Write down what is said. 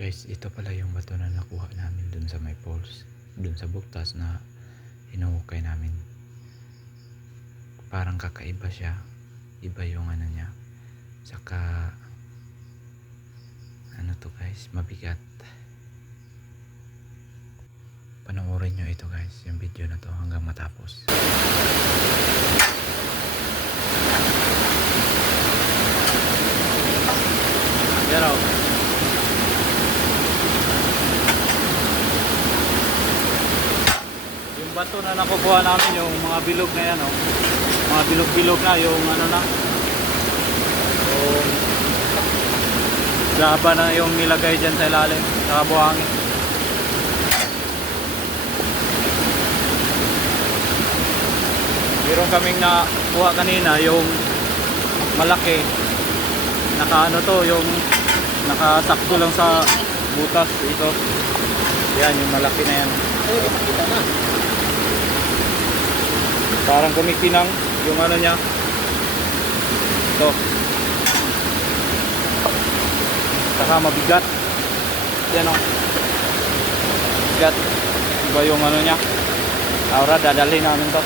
Guys, ito pala yung bato na nakuha namin dun sa may falls, dun sa buktas na hinuhukay namin. Parang kakaiba siya, iba yung ano niya, saka ano to guys, mabigat. Panoorin nyo ito guys, yung video na to hanggang matapos. Yan o. Yung bato na nakukuha namin, yung mga bilog na yan o. Mga bilog-bilog na, yung ano na. Yung gaba na yung nilagay dyan sa ilalim, sa buhangin. Meron kaming nakuha kanina, yung malaki. Naka ano to, yung nakasakto lang sa butas ito. Yan, yung malaki na yan. Parang kumikinang yung ano niya. Ito. Saka mabigat. Yan o. Mabigat. Iba yung ano niya. Ahora dadalhin namin to.